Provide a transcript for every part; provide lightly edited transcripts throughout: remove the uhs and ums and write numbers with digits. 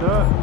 Word up.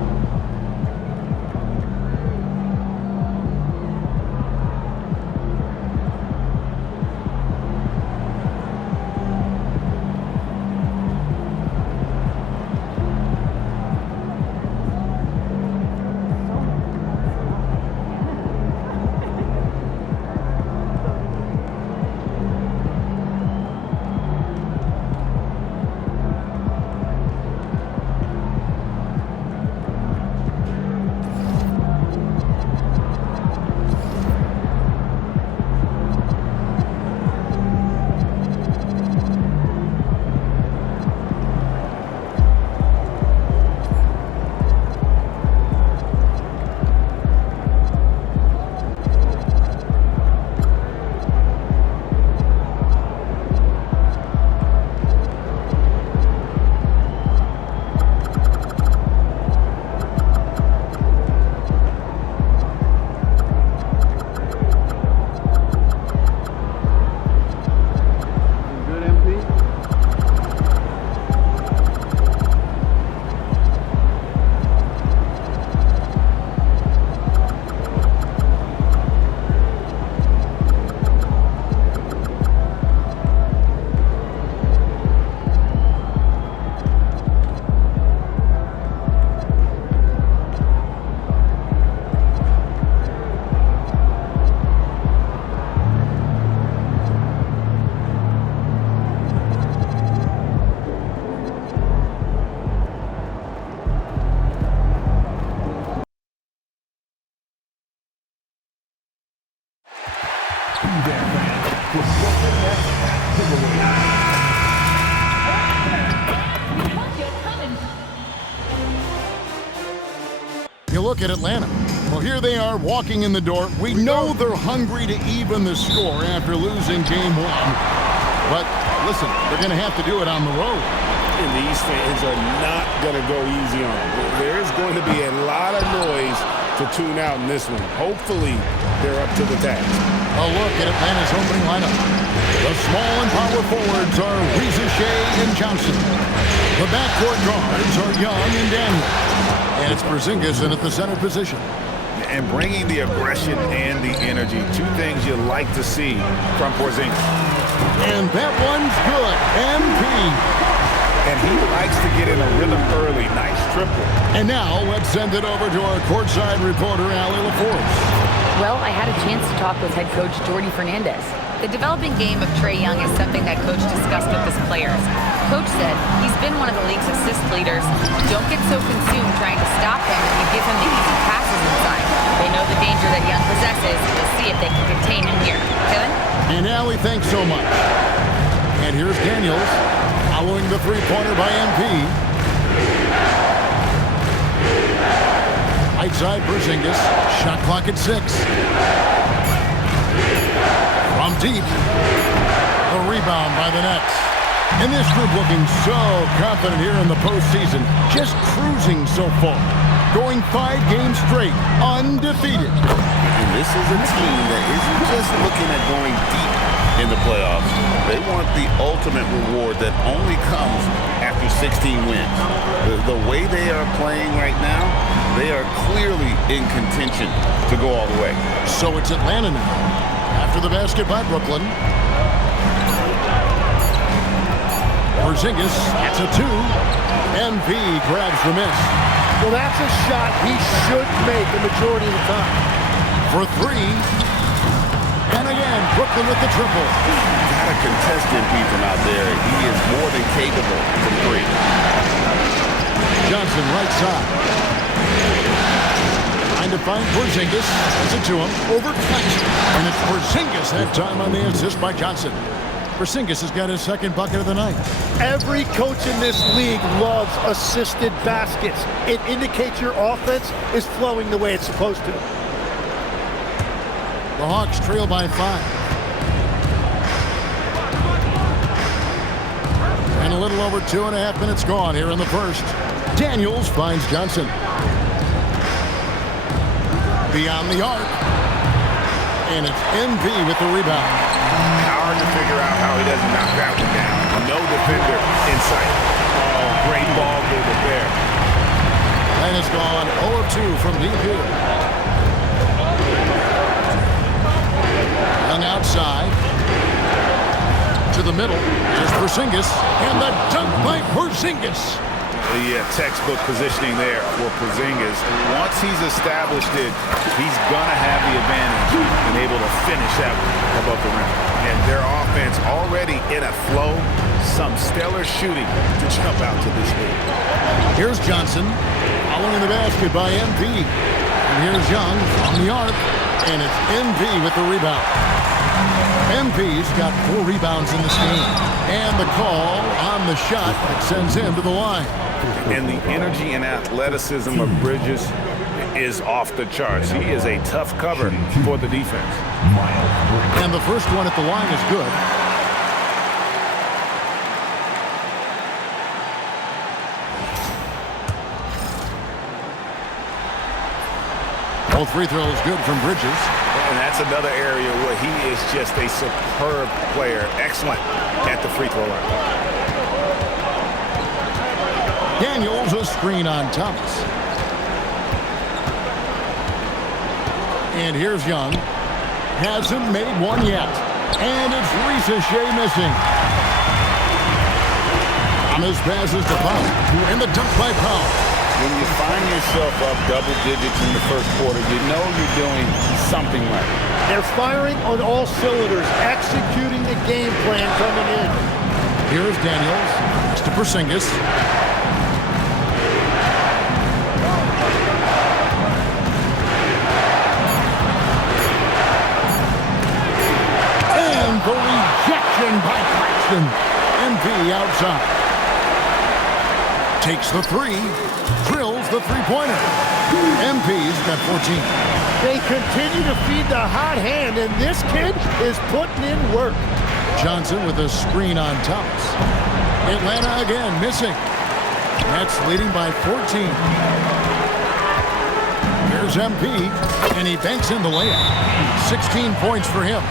You look at Atlanta. Well, here they are walking in the door. We know they're hungry to even the score after losing game one. But listen, they're going to have to do it on the road. And these fans are not going to go easy on them. There's going to be a lot of noise to tune out in this one. Hopefully, they're up to the task. A look at Atlanta's opening lineup. The small and power forwards are Rizuchet and Johnson. The backcourt guards are Young and Daniel. And it's Porzingis in at the center position. And bringing the aggression and the energy, two things you like to see from Porzingis. And that one's good. MP. And he likes to get in a rhythm early. Nice triple. And now let's send it over to our courtside reporter, Allie LaForce. Well, I had a chance to talk with head coach Jordi Fernandez. The developing game of Trae Young is something that coach discussed with his players. Coach said he's been one of the league's assist leaders. Don't get so consumed trying to stop him and give him the easy passes inside. They know the danger that Young possesses. We'll see if they can contain him here. Kevin? And Allie, thanks so much. And here's Daniels following the three-pointer by MP. Right side, Porzingis. Shot clock at 6. From deep. The rebound by the Nets. And this group looking so confident here in the postseason. Just cruising so far. Going 5 games straight. Undefeated. And this is a team that isn't just looking at going deep in the playoffs. They want the ultimate reward that only comes after 16 wins. The way they are playing right now, they are clearly in contention to go all the way. So it's Atlanta now. After the basket by Brooklyn. Porzingis, that's a 2. MP grabs the miss. Well, that's a shot he should make the majority of the time. For 3. And again, Brooklyn with the triple. Got a contest MP from out there. He is more than capable from 3. Johnson, right side. Trying to find Porzingis. Gives it to him. Over Claxton. And it's Porzingis that time on the assist by Johnson. Porzingis has got his second bucket of the night. Every coach in this league loves assisted baskets. It indicates your offense is flowing the way it's supposed to. The Hawks trail by 5. And a little over 2.5 minutes gone here in the first. Daniels finds Johnson. Beyond the arc. And it's MV with the rebound. Hard to figure out how he doesn't knock that one down. No defender in sight. Oh, great ball movement there. And He's gone 0 of 2 from deep here. Young outside. To the middle. Here's Porzingis. And the dunk by Porzingis. Yeah, textbook positioning there for Porzingis. Once he's established it, he's going to have the advantage and able to finish that above the rim. And their offense already in a flow, some stellar shooting to jump out to this lead. Here's Johnson. Following the basket by MP. And here's Young on the arc. And it's MP with the rebound. MP's got 4 rebounds in this game. And the call on the shot that sends him to the line. And the energy and athleticism of Bridges is off the charts. He is a tough cover for the defense. And the first one at the line is good. Both free throws good from Bridges. And that's another area where he is just a superb player. Excellent at the free throw line. Daniels a screen on Thomas. And here's Young. Hasn't made one yet. And it's Risa Shea missing. Thomas passes to Powell. And the dunk by Powell. When you find yourself up double digits in the first quarter, you know you're doing something right. They're firing on all cylinders, executing the game plan coming in. Here's Daniels. To Porzingis. And the rejection by Claxton. MP outside. Takes the 3. Drills the three-pointer. MP's got 14. They continue to feed the hot hand, and this kid is putting in work. Johnson with a screen on Thomas. Atlanta again missing. Nets leading by 14. Here's MP, and he banks in the layup. 16 points for him.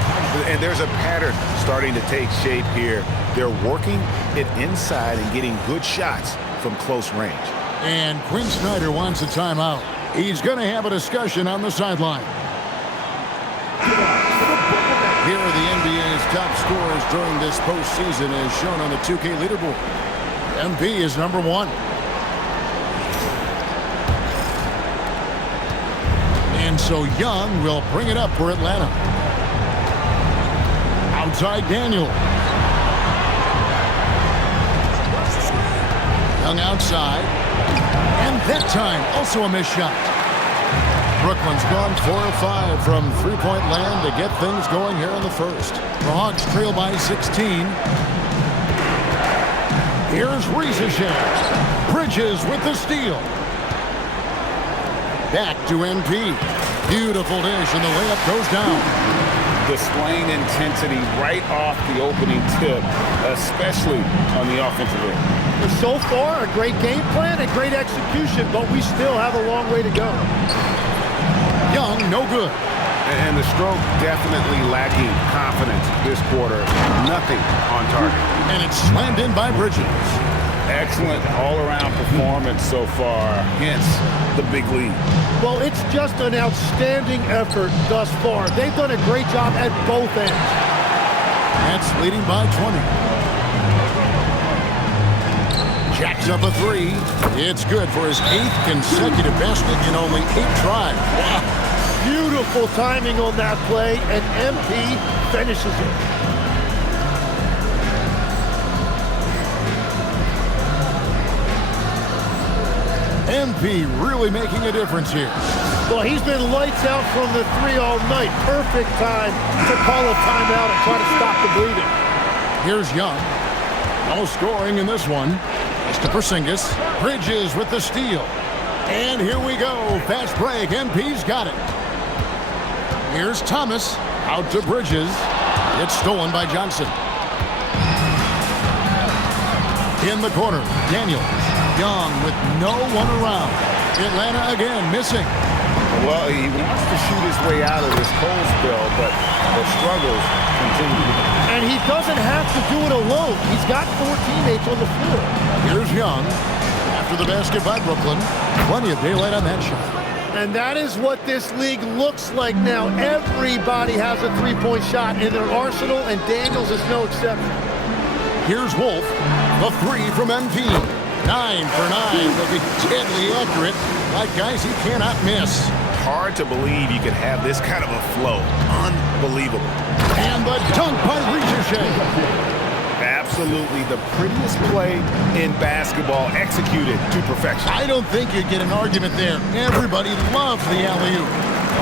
And there's a pattern starting to take shape here. They're working it inside and getting good shots from close range. And Quinn Snyder wants a timeout. He's going to have a discussion on the sideline. Here are the NBA's top scorers during this postseason as shown on the 2K leaderboard. MP is number 1. And so Young will bring it up for Atlanta. Outside Daniel. Young outside. And that time, also a missed shot. Brooklyn's gone 4 of 5 from three-point land to get things going here in the first. The Hawks trail by 16. Here's Risa. Bridges with the steal. Back to MP. Beautiful dish, and the layup goes down. Displaying intensity right off the opening tip, especially on the offensive end. So far, a great game plan and great execution, but we still have a long way to go. Young, no good. And the stroke definitely lacking confidence this quarter. Nothing on target. And it's slammed in by Bridges. Excellent all-around performance so far, hence the big lead. Well, it's just an outstanding effort thus far. They've done a great job at both ends. That's leading by 20. Jacks up a 3. It's good for his 8th consecutive basket in only 8 tries. Wow. Beautiful timing on that play, and MP finishes it. MP really making a difference here. Well, he's been lights out from the 3 all night. Perfect time to call a timeout and try to stop the bleeding. Here's Young. No scoring in this one. It's to Porzingis. Bridges with the steal. And here we go. Fast break. MP's got it. Here's Thomas. Out to Bridges. It's stolen by Johnson. In the corner, Daniels. Young with no one around. Atlanta again missing. Well, he wants to shoot his way out of this cold spell, but the struggles continue. And he doesn't have to do it alone. He's got 4 teammates on the floor. Here's Young. after the basket by Brooklyn. Plenty of daylight on that shot. And that is what this league looks like now. Everybody has a three-point shot in their arsenal, and Daniels is no exception. Here's Wolf. The three from MP. 9 for 9. Will be deadly accurate. Like guys he cannot miss. Hard to believe you can have this kind of a flow. Unbelievable. And the dunk by Ricochet. Absolutely the prettiest play in basketball, executed to perfection. I don't think you'd get an argument there. Everybody loves the alley-oop.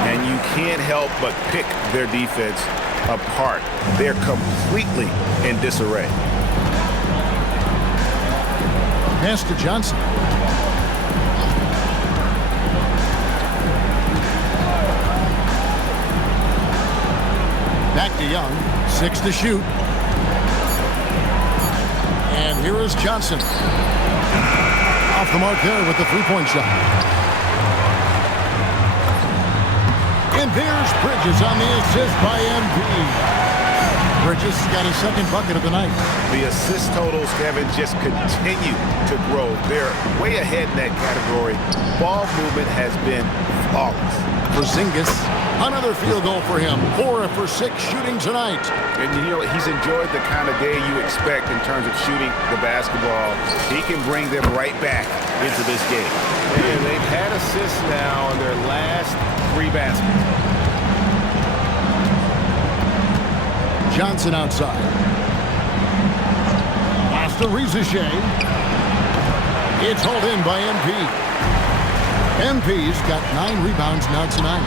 And you can't help but pick their defense apart. They're completely in disarray. Pass to Johnson. Back to Young. 6 to shoot. And here is Johnson. Off the mark there with the three-point shot. And there's Bridges on the assist by MP. Bridges got his second bucket of the night. The assist totals, Kevin, just continue to grow. They're way ahead in that category. Ball movement has been flawless. Porzingis, another field goal for him. 4 for 6 shooting tonight. And you know, he's enjoyed the kind of day you expect in terms of shooting the basketball. He can bring them right back into this game. And they've had assists now in their last 3 baskets. Johnson outside. Pass to Ricochet. It's hauled in by MP. MP's got 9 rebounds now tonight.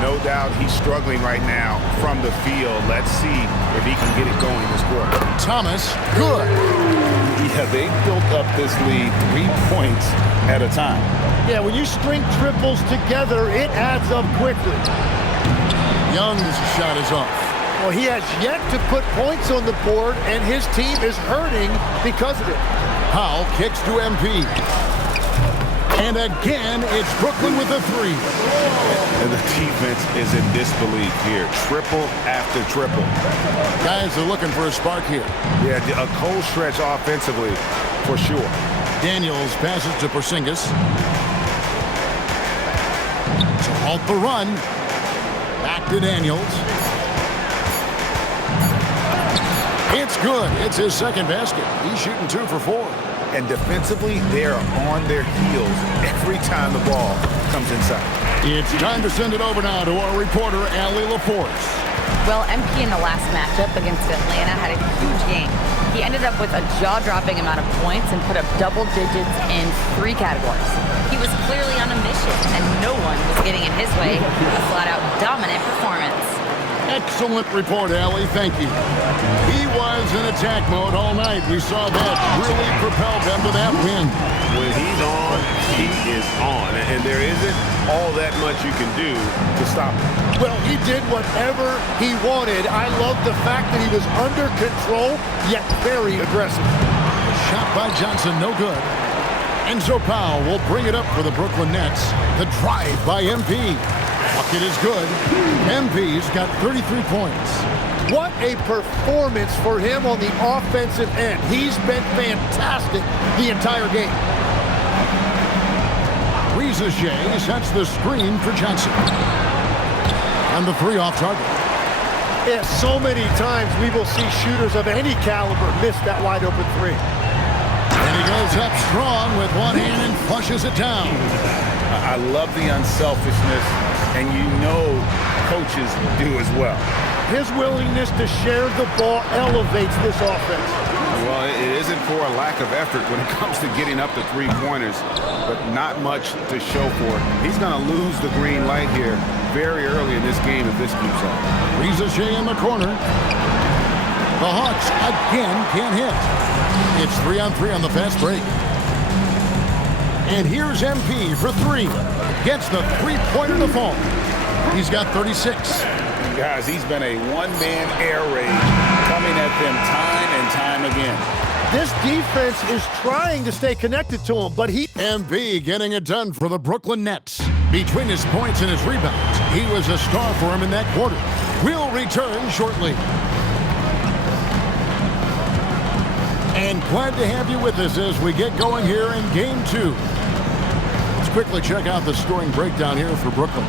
No doubt he's struggling right now from the field. Let's see if he can get it going this quarter. Thomas, good. Yeah, they built up this lead 3 points at a time. Yeah, when you string triples together, it adds up quickly. Young's shot is off. Well, he has yet to put points on the board, and his team is hurting because of it. Powell kicks to MP. And again, it's Brooklyn with a 3. And the defense is in disbelief here. Triple after triple. Guys are looking for a spark here. Yeah, a cold stretch offensively, for sure. Daniels passes to Porzingis. To halt the run. Back to Daniels. It's good. It's his second basket. He's shooting 2 for 4. And defensively, they're on their heels every time the ball comes inside. It's time to send it over now to our reporter, Allie LaForce. Well, MP in the last matchup against Atlanta had a huge game. He ended up with a jaw-dropping amount of points and put up double digits in 3 categories. He was clearly on a mission, and no one was getting in his way. A flat-out dominant performance. Excellent report, Allie. Thank you. He was in attack mode all night. We saw that really propelled them to that win. When he's on, he is on. And there isn't all that much you can do to stop him. Well, he did whatever he wanted. I love the fact that he was under control, yet very aggressive. Shot by Johnson, no good. Enzo Powell will bring it up for the Brooklyn Nets. The drive by MP. Bucket is good. MP's got 33 points. What a performance for him on the offensive end. He's been fantastic the entire game. Ricochet sets the screen for Johnson. And the 3 off target. Yeah, so many times we will see shooters of any caliber miss that wide open 3. And he goes up strong with one hand and flushes it down. I love the unselfishness, and you know coaches do as well. His willingness to share the ball elevates this offense. Well, it isn't for a lack of effort when it comes to getting up the 3-pointers, but not much to show for it. He's going to lose the green light here very early in this game if this keeps up. Ricochet in the corner. The Hawks again can't hit. It's 3-on-3 on the fast break. And here's MP for 3. Gets the 3-pointer to fall. He's got 36. Guys, he's been a one-man air raid coming at them time and time again. This defense is trying to stay connected to him, but MP getting it done for the Brooklyn Nets. Between his points and his rebounds, he was a star for him in that quarter. We'll return shortly. And glad to have you with us as we get going here in Game 2. Let's quickly check out the scoring breakdown here for Brooklyn.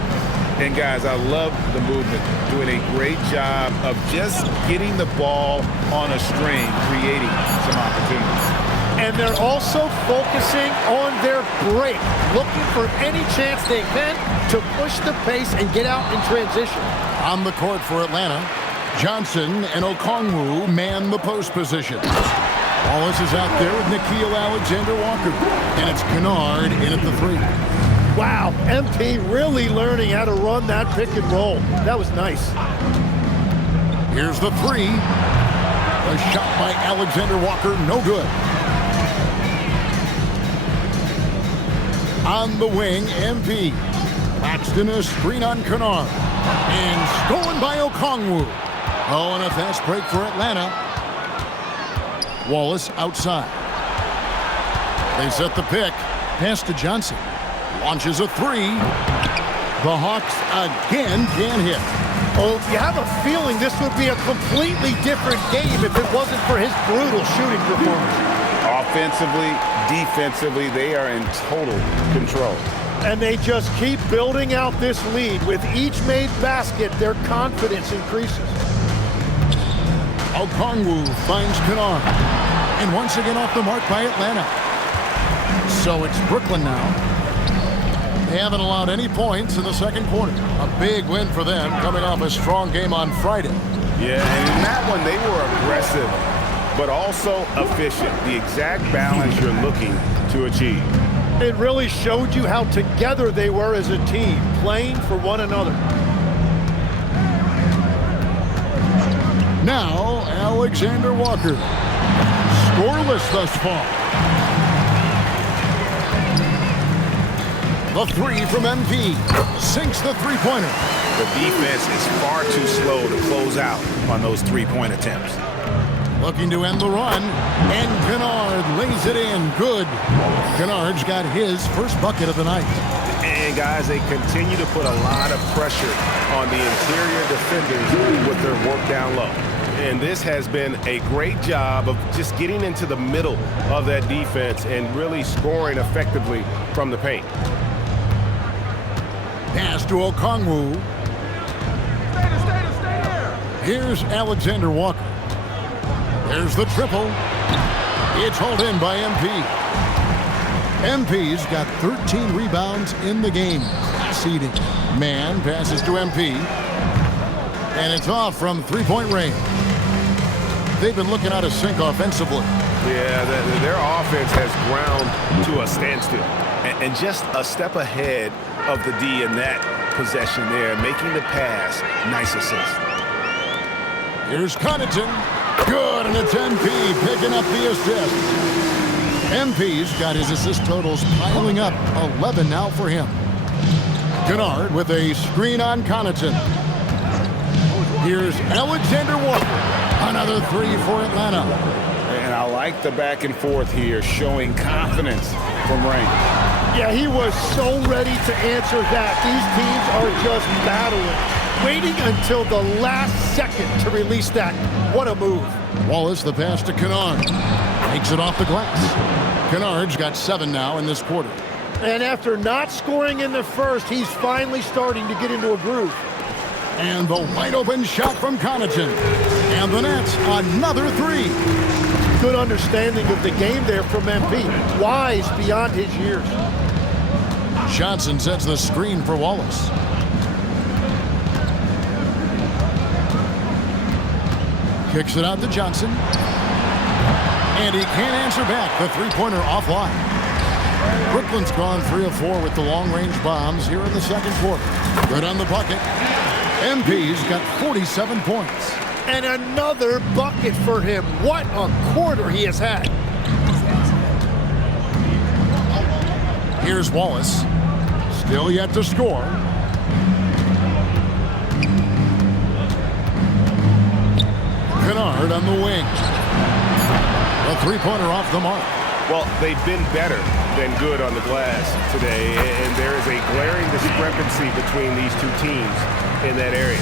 And guys, I love the movement, doing a great job of just getting the ball on a string, creating some opportunities. And they're also focusing on their break, looking for any chance they can to push the pace and get out in transition. On the court for Atlanta, Johnson and Okongwu man the post position. Wallace is out there with Nickeil Alexander-Walker, and it's Kennard in at the 3. Wow, MP really learning how to run that pick and roll. That was nice. Here's the 3. A shot by Alexander-Walker, no good. On the wing, MP. Claxton a screen on Kennard. And stolen by Okongwu. Oh, and a fast break for Atlanta. Wallace outside. They set the pick. Pass to Johnson. Launches a 3. The Hawks again can't hit. Oh, you have a feeling this would be a completely different game if it wasn't for his brutal shooting performance. Offensively, defensively, they are in total control. And they just keep building out this lead. With each made basket, their confidence increases. Okongwu finds Kennard. And once again off the mark by Atlanta. So it's Brooklyn now. They haven't allowed any points in the second quarter. A big win for them coming off a strong game on Friday. Yeah, and in that one, they were aggressive, but also efficient. The exact balance you're looking to achieve. It really showed you how together they were as a team, playing for one another. Now, Alexander-Walker. Scoreless thus far. The 3 from MP. Sinks the three-pointer. The defense is far too slow to close out on those three-point attempts. Looking to end the run. And Kennard lays it in. Good. Kennard's got his first bucket of the night. And guys, they continue to put a lot of pressure on the interior defenders with their work down low. And this has been a great job of just getting into the middle of that defense and really scoring effectively from the paint. Pass to Okongwu. Here's Alexander-Walker. There's the triple. It's hauled in by MP. MP's got 13 rebounds in the game. Seeding. Man passes to MP. And it's off from three-point range. They've been looking out of sync offensively. Yeah, their offense has ground to a standstill. And just a step ahead of the D in that possession there, making the pass. Nice assist. Here's Connaughton. Good, and it's MP picking up the assist. MP's got his assist totals piling up. 11 now for him. Kennard with a screen on Connaughton. Here's Alexander-Walker. Another 3 for Atlanta. And I like the back and forth here, showing confidence from range. Yeah, he was so ready to answer that. These teams are just battling, waiting until the last second to release that. What a move. Wallace, the pass to Kennard. Takes it off the glass. Kennard's got 7 now in this quarter. And after not scoring in the first, he's finally starting to get into a groove. And the wide open shot from Connaughton. And the Nets, another 3. Good understanding of the game there from MP. Wise beyond his years. Johnson sets the screen for Wallace. Kicks it out to Johnson. And he can't answer back. The three-pointer offline. Brooklyn's gone 3 of 4 with the long-range bombs here in the second quarter. Good on the bucket. MP's got 47 points. And another bucket for him. What a quarter he has had. Here's Wallace. Still yet to score. Kennard on the wing. A three-pointer off the mark. Well, they've been better than good on the glass today, and there is a glaring discrepancy between these two teams in that area.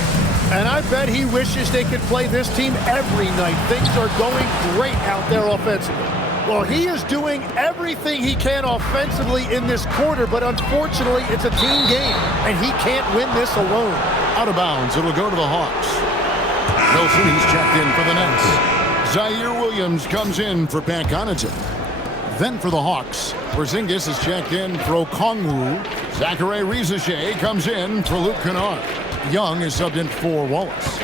And I bet he wishes they could play this team every night. Things are going great out there offensively. Well, he is doing everything he can offensively in this quarter, but unfortunately, it's a team game, and he can't win this alone. Out of bounds, it'll go to the Hawks. Wilson, he's checked in for the Nets. Zaire Williams comes in for Pat Connaughton. Then for the Hawks, Porzingis is checked in for Okongwu. Zachary Rizache comes in for Luke Kennard. Young is subbed in for Wallace.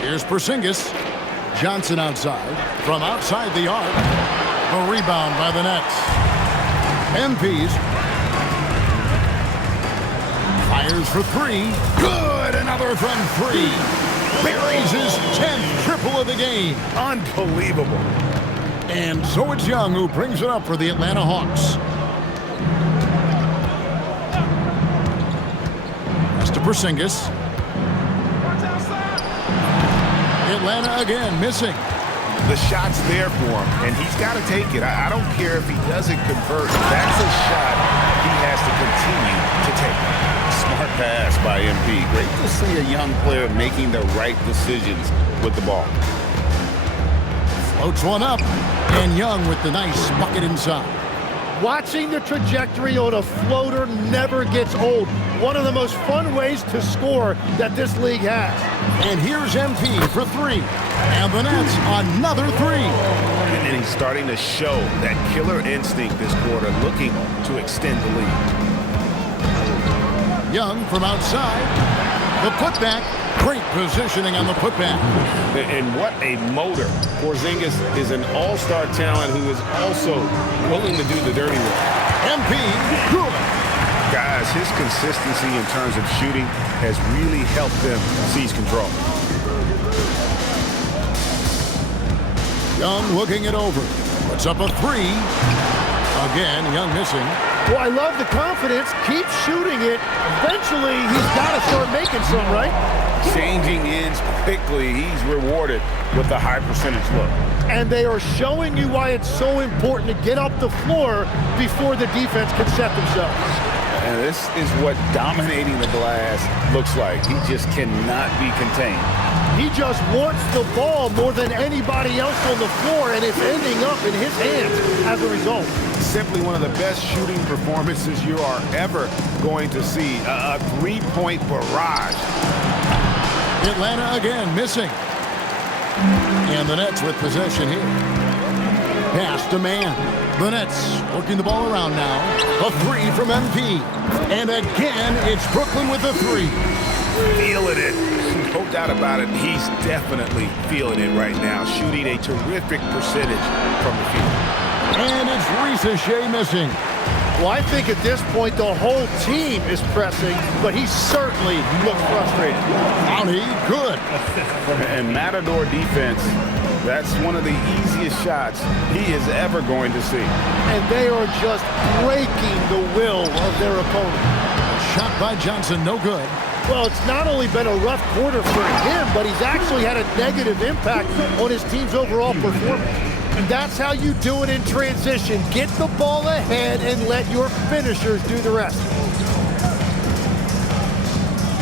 Here's Porzingis. Johnson outside. From outside the arc. A rebound by the Nets. MPs. Fires for three. Good! Another from three. Buries his 10th triple of the game. Unbelievable. And so it's Young who brings it up for the Atlanta Hawks. Pass to Porzingis. Atlanta again missing. The shot's there for him, and he's got to take it. I don't care if he doesn't convert. That's a shot he has to continue to take. Smart pass by MP. Great to see a young player making the right decisions with the ball. Floats one up, and Young with the nice bucket inside. Watching the trajectory on a floater never gets old. One of the most fun ways to score that this league has. And here's MP for three. And the Nets another three. And he's starting to show that killer instinct this quarter, looking to extend the lead. Young from outside. The putback. Great positioning on the putback. And what a motor. Porzingis is an all-star talent who is also willing to do the dirty work. MP, good. Guys, his consistency in terms of shooting has really helped them seize control. Young looking it over. Puts up a three. Again, Young missing. Well, I love the confidence. Keep shooting it. Eventually, he's got to start making some, right? Changing ends quickly. He's rewarded with a high percentage look. And they are showing you why it's so important to get up the floor before the defense can set themselves. And this is what dominating the glass looks like. He just cannot be contained. He just wants the ball more than anybody else on the floor, and it's ending up in his hands as a result. Simply one of the best shooting performances you are ever going to see. A three-point barrage. Atlanta again missing. And the Nets with possession here. Pass to man. The Nets working the ball around now. A three from MP. And again, it's Brooklyn with a three. Feeling it. No doubt about it. He's definitely feeling it right now. Shooting a terrific percentage from the field. And it's Rizache missing. Well, I think at this point, the whole team is pressing, but he certainly looks frustrated. Bounty, good. And Matador defense, that's one of the easiest shots he is ever going to see. And they are just breaking the will of their opponent. Shot by Johnson, no good. Well, it's not only been a rough quarter for him, but he's actually had a negative impact on his team's overall performance. And that's how you do it in transition. Get the ball ahead and let your finishers do the rest.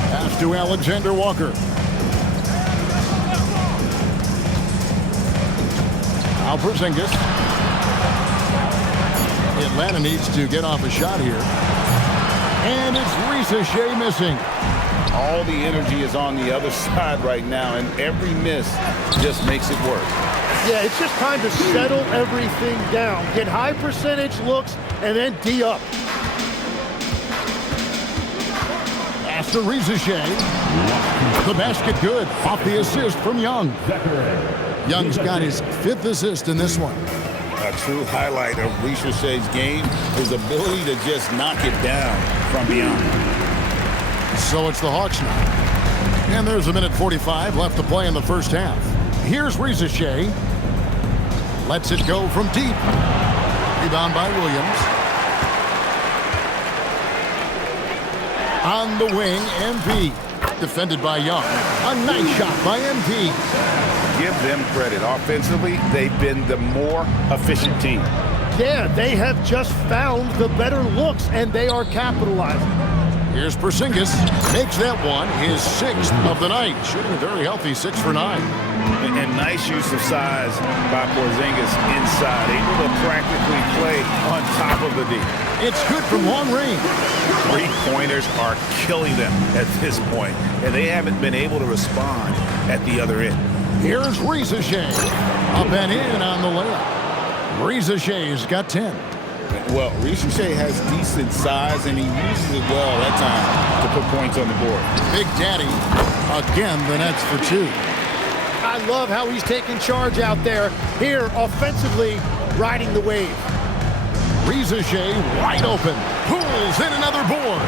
Pass to Alexander Walker. Now Porzingis. Atlanta needs to get off a shot here. And it's Rizache missing. All the energy is on the other side right now, and every miss just makes it work. Yeah, it's just time to settle everything down. Get high percentage looks and then D up. Pass to Rizache. The basket good. Off the assist from Young. Young's got his 5th assist in this one. A true highlight of Rizache's game, his ability to just knock it down from beyond. So it's the Hawks now. And there's a minute 45 left to play in the first half. Here's Rizache. Lets it go from deep. Rebound by Williams. On the wing, MP. Defended by Young. A nice shot by MP. give them credit. Offensively, they've been the more efficient team. Yeah, they have just found the better looks, and they are capitalizing. Here's Porzingis. Makes that one his 6th of the night. Shooting a very healthy 6 for 9. And nice use of size by Porzingis inside. Able to practically play on top of the D. It's good from long range. Three-pointers are killing them at this point, and they haven't been able to respond at the other end. Here's Reza Shea. Up and in on the layup. Reza Shea's got 10. Well, Reza Shea has decent size, and he uses it well at times to put points on the board. Big Daddy, again, the Nets for 2. I love how he's taking charge out there. Here, offensively, riding the wave. Reza Shea wide open. Pulls in another board.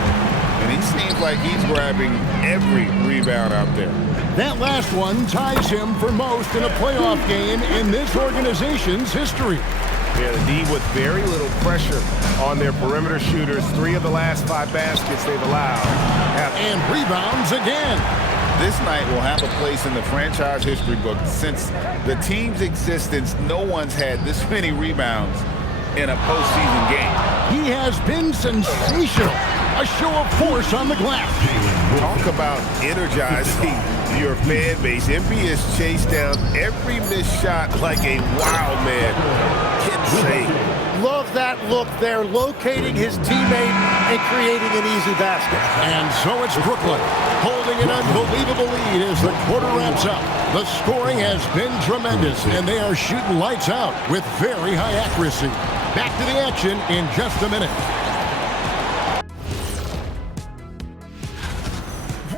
And he seems like he's grabbing every rebound out there. That last one ties him for most in a playoff game in this organization's history. Yeah, the D with very little pressure on their perimeter shooters. 3 of the last 5 baskets they've allowed. And rebounds again. This night will have a place in the franchise history book. Since the team's existence, no one's had this many rebounds in a postseason game. He has been sensational. A show of force on the glass. Talk about energizing your fan base. MP has chased down every missed shot like a wild man. Insane. Love that look there, locating his teammate and creating an easy basket. And so it's Brooklyn holding an unbelievable lead as the quarter wraps up. The scoring has been tremendous, and they are shooting lights out with very high accuracy. Back to the action in just a minute.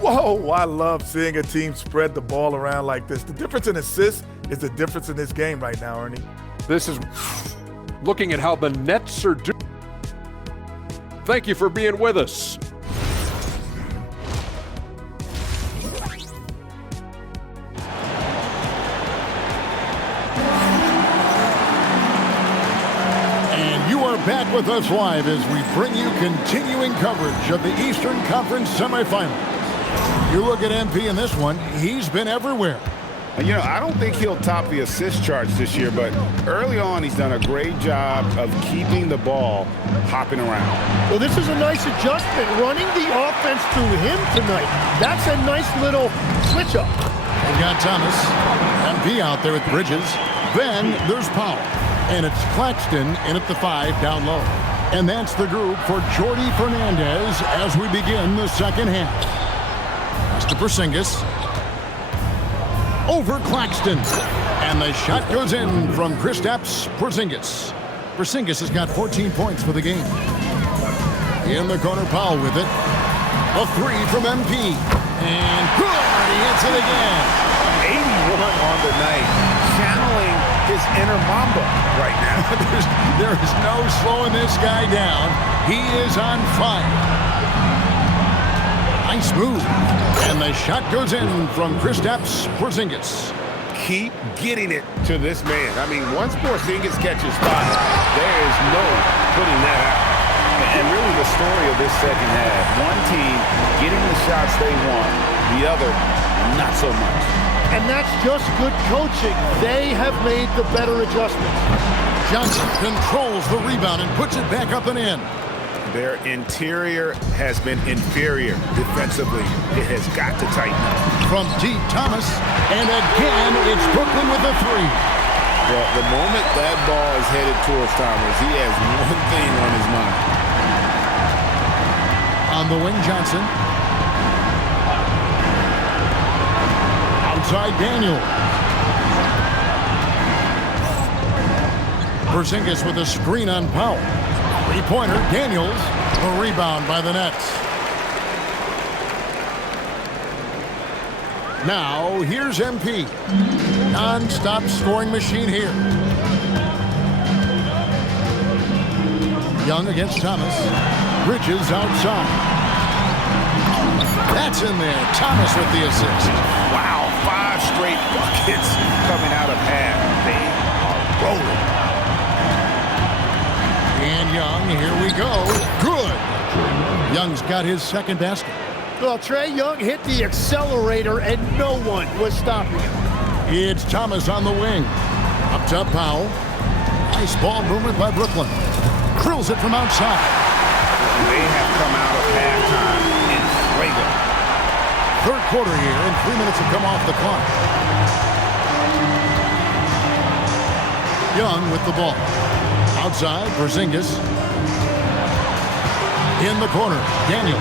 Whoa, I love seeing a team spread the ball around like this. The difference in assists is the difference in this game right now, Ernie. This is looking at how the Nets are doing. Thank you for being with us. And you are back with us live as we bring you continuing coverage of the Eastern Conference semifinals. You look at MP in this one, he's been everywhere. You know, I don't think he'll top the assist charge this year, but early on he's done a great job of keeping the ball hopping around. Well, this is a nice adjustment, running the offense through him tonight. That's a nice little switch up. We've got Thomas, MP out there with Bridges. Then there's Powell, and it's Claxton in at the 5 down low. And that's the group for Jordi Fernandez as we begin the second half. To Porzingis. Over Claxton. And the shot goes in from Kristaps Porzingis. Porzingis has got 14 points for the game. In the corner, Powell with it. A 3 from MP. And good! He hits it again. 81 on the night. Channeling his inner Mamba right now. there is no slowing this guy down. He is on fire. Nice move. And the shot goes in from Kristaps Porzingis. Keep getting it to this man. I mean, once Porzingis catches fire, there is no putting that out. And really the story of this second half, one team getting the shots they want, the other not so much. And that's just good coaching. They have made the better adjustments. Johnson controls the rebound and puts it back up and in. Their interior has been inferior defensively. It has got to tighten up. From deep, Thomas. And again, it's Brooklyn with a 3. Well, the moment that ball is headed towards Thomas, he has one thing on his mind. On the wing, Johnson. Outside, Daniel. Porzingis with a screen on Powell. Three-pointer, Daniels. A rebound by the Nets. Now, here's MP. Non-stop scoring machine here. Young against Thomas. Bridges outside. That's in there. Thomas with the assist. Wow, 5 straight buckets coming out of half. They are rolling. And Young, here we go. Good. Young's got his second basket. Well, Trae Young hit the accelerator, and no one was stopping him. It's Thomas on the wing. Up top, Powell. Nice ball movement by Brooklyn. Drills it from outside. They have come out of halftime in fuego. Third quarter here, and 3 minutes have come off the clock. Young with the ball. Outside, Porzingis. In the corner, Daniels.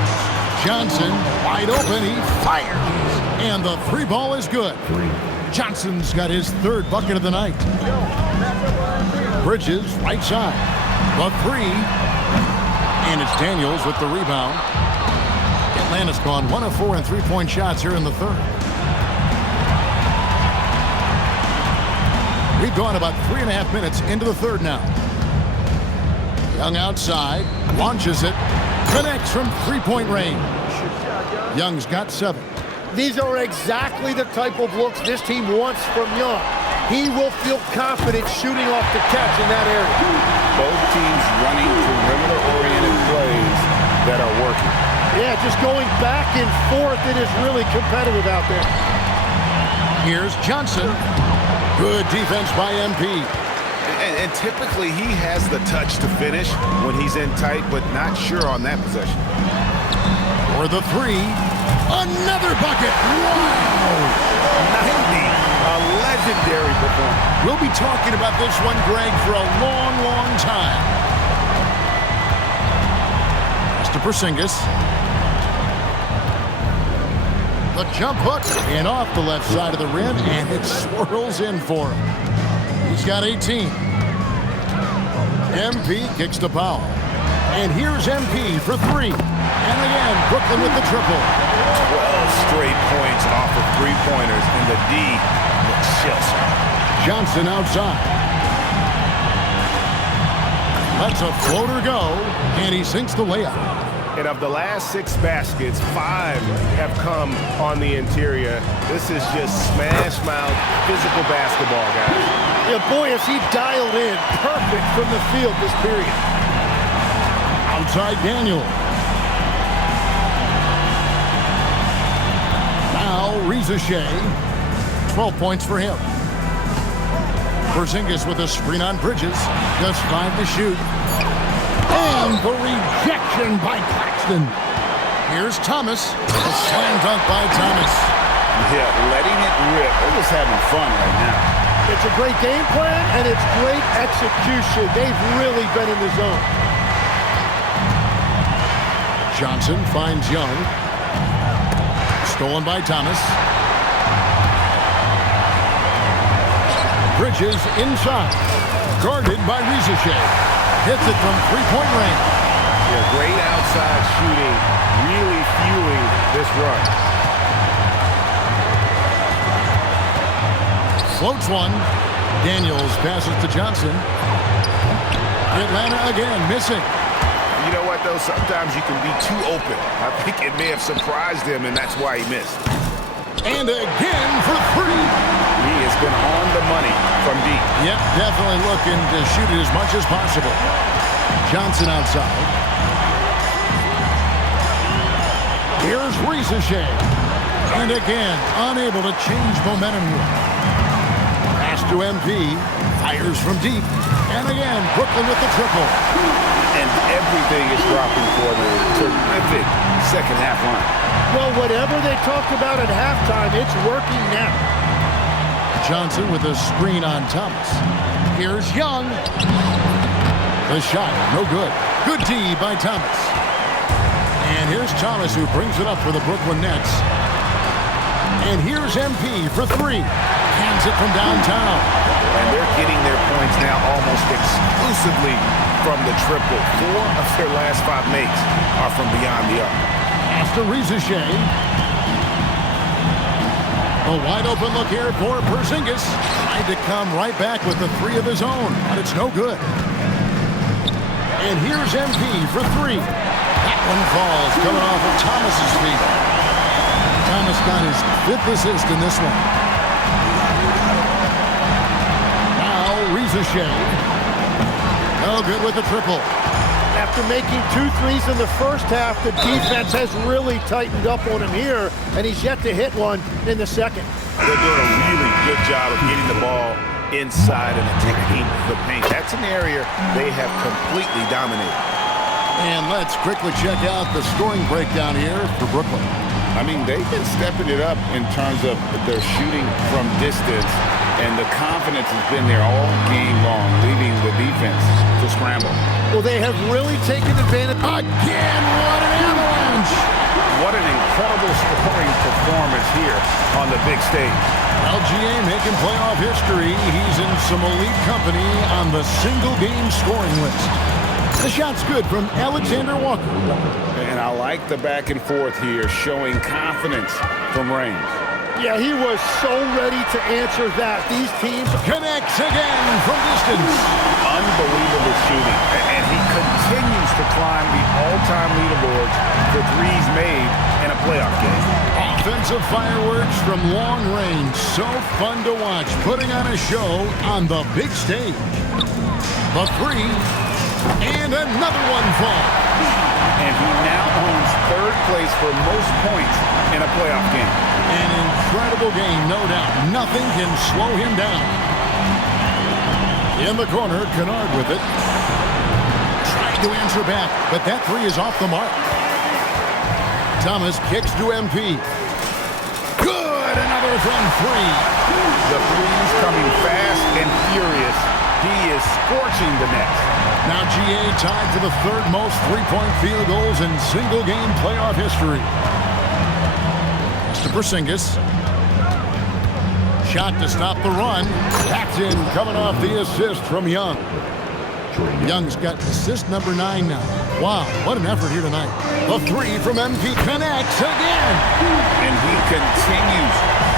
Johnson, wide open, he fires. And the three ball is good. Johnson's got his third bucket of the night. Bridges, right side. The three. And it's Daniels with the rebound. Atlanta's gone 1 of 4 in three-point shots here in the third. We've gone about 3.5 minutes into the third now. Young outside, launches it, connects from three-point range. Young's got 7. These are exactly the type of looks this team wants from Young. He will feel confident shooting off the catch in that area. Both teams running perimeter-oriented plays that are working. Yeah, just going back and forth. It is really competitive out there. Here's Johnson. Good defense by MP. And typically he has the touch to finish when he's in tight, but not sure on that possession. For the three. Another bucket. Wow. 90. A legendary performance. We'll be talking about this one, Greg, for a long, long time. Pass to Porzingis. The jump hook and off the left side of the rim, and it swirls in for him. He's got 18. MP kicks to Powell. And here's MP for 3. And again, Brooklyn with the triple. 12 straight points off of three-pointers, and the D looks chills. Johnson outside. Lets a floater go, and he sinks the layup. And of the last 6 baskets, 5 have come on the interior. This is just smash-mouth physical basketball, guys. Yeah, boy, is he dialed in perfect from the field this period. Outside Daniel. Now Reza Shea. 12 points for him. Porzingis with a screen on Bridges. Just 5 to shoot. And the rejection by Claxton. Here's Thomas. A slam dunk by Thomas. Yeah, letting it rip. They're just having fun right now. It's a great game plan, and it's great execution. They've really been in the zone. Johnson finds Young. Stolen by Thomas. Bridges inside. Guarded by Reza Shea. Hits it from three-point range. Yeah, great outside shooting, really fueling this run. Floats one. Daniels passes to Johnson. Atlanta again missing. You know what, though? Sometimes you can be too open. I think it may have surprised him, and that's why he missed. And again for 3. He has been on the money from deep. Yep, definitely looking to shoot it as much as possible. Johnson outside. Here's Reza Shea. And again, unable to change momentum here. Pass to MP. Fires from deep. And again, Brooklyn with the triple. And everything is dropping for the terrific second half run. Well, whatever they talked about at halftime, it's working now. Johnson with a screen on Thomas. Here's Young. The shot, no good. Good D by Thomas. And here's Thomas who brings it up for the Brooklyn Nets. And here's MP for 3. Hands it from downtown. And they're getting their points now almost exclusively from the triple. 4 of their last 5 makes are from beyond the arc. After Reza Shea. A wide open look here for Porzingis. Tried to come right back with the 3 of his own, but it's no good. And here's MP for 3. That one falls, coming off of Thomas's feet. Thomas got his 5th assist in this one. Now Reza Shea. No good with the triple. After making 2 threes in the first half, the defense has really tightened up on him here, and he's yet to hit one in the second. They're doing a really good job of getting the ball inside and attacking the paint. That's an area they have completely dominated. And let's quickly check out the scoring breakdown here for Brooklyn. I mean, they've been stepping it up in terms of their shooting from distance, and the confidence has been there all game long, leaving the defense to scramble. Well, they have really taken advantage. Again, what an avalanche! What an incredible scoring performance here on the big stage. LGA making playoff history. He's in some elite company on the single-game scoring list. The shot's good from Alexander Walker. And I like the back and forth here, showing confidence from Reigns. Yeah, he was so ready to answer that. These teams Connects again from distance. Unbelievable shooting. And he continues to climb the all-time leaderboards for threes made in a playoff game. Offensive fireworks from long range. So fun to watch. Putting on a show on the big stage. The three. And another one falls. And he now owns third place for most points in a playoff game. An incredible game, no doubt. Nothing can slow him down. In the corner, Kennard with it. Trying to answer back, but that three is off the mark. Thomas kicks to MP. Good, another from three. The threes coming fast and furious. He is scorching the nets. Now GA tied for the third most three-point field goals in single-game playoff history. To Porzingis. Shot to stop the run. That's in, coming off the assist from Young. Young's got assist number 9 now. Wow, what an effort here tonight. The three from MP connects again. And he continues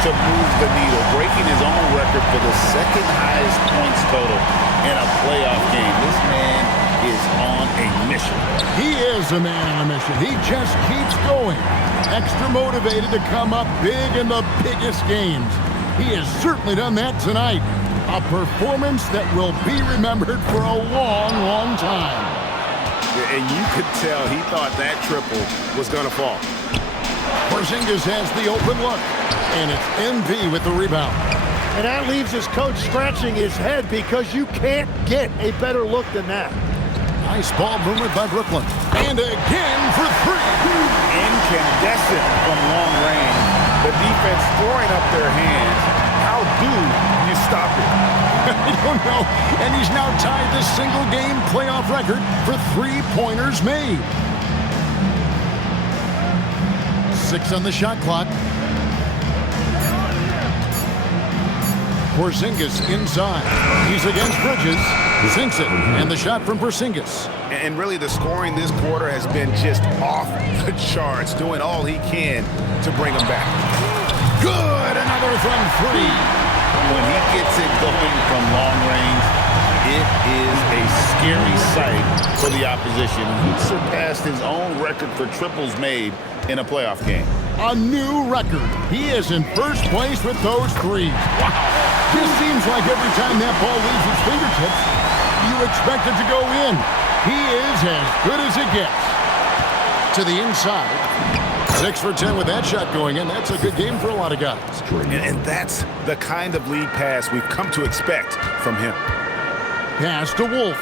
to move the needle, breaking his own record for the second highest points total in a playoff game. This man is on a mission. He is a man on a mission. He just keeps going. Extra motivated to come up big in the biggest games. He has certainly done that tonight. A performance that will be remembered for a long, long time. And you could tell he thought that triple was going to fall. Porzingis has the open look, and it's MV with the rebound. And that leaves his coach scratching his head because you can't get a better look than that. Nice ball movement by Brooklyn. And again for three. Incandescent from long range. The defense throwing up their hands. How do you stop it? I don't know. And he's now tied the single-game playoff record for three-pointers made. 6 on the shot clock. Porzingis inside. He's against Bridges. Sinks it. And the shot from Porzingis. And really the scoring this quarter has been just off the charts, doing all he can to bring them back. Good. Another from three. When he gets it going from long range, it is a scary sight for the opposition. He surpassed his own record for triples made in a playoff game. A new record. He is in first place with those threes. Wow. Just seems like every time that ball leaves his fingertips, you expect it to go in. He is as good as it gets. To the inside. 6 for 10 with that shot going in. That's a good game for a lot of guys. And that's the kind of lead pass we've come to expect from him. Pass to Wolf.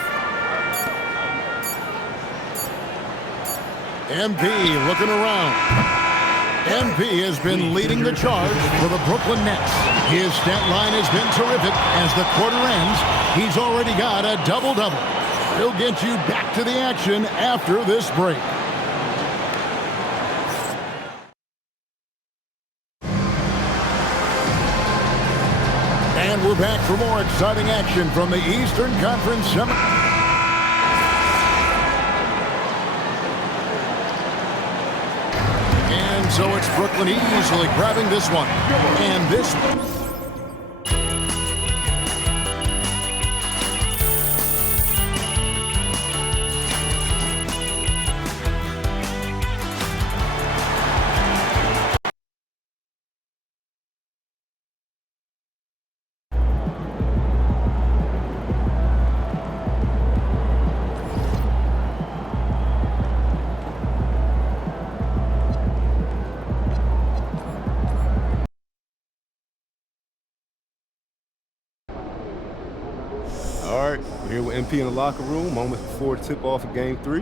MP looking around. MP has been leading the charge for the Brooklyn Nets. His stat line has been terrific. As the quarter ends, he's already got a double-double. He'll get you back to the action after this break. And we're back for more exciting action from the Eastern Conference Summit. And so it's Brooklyn easily grabbing this one. And this one. here with MP in the locker room, moments before the tip-off of Game 3.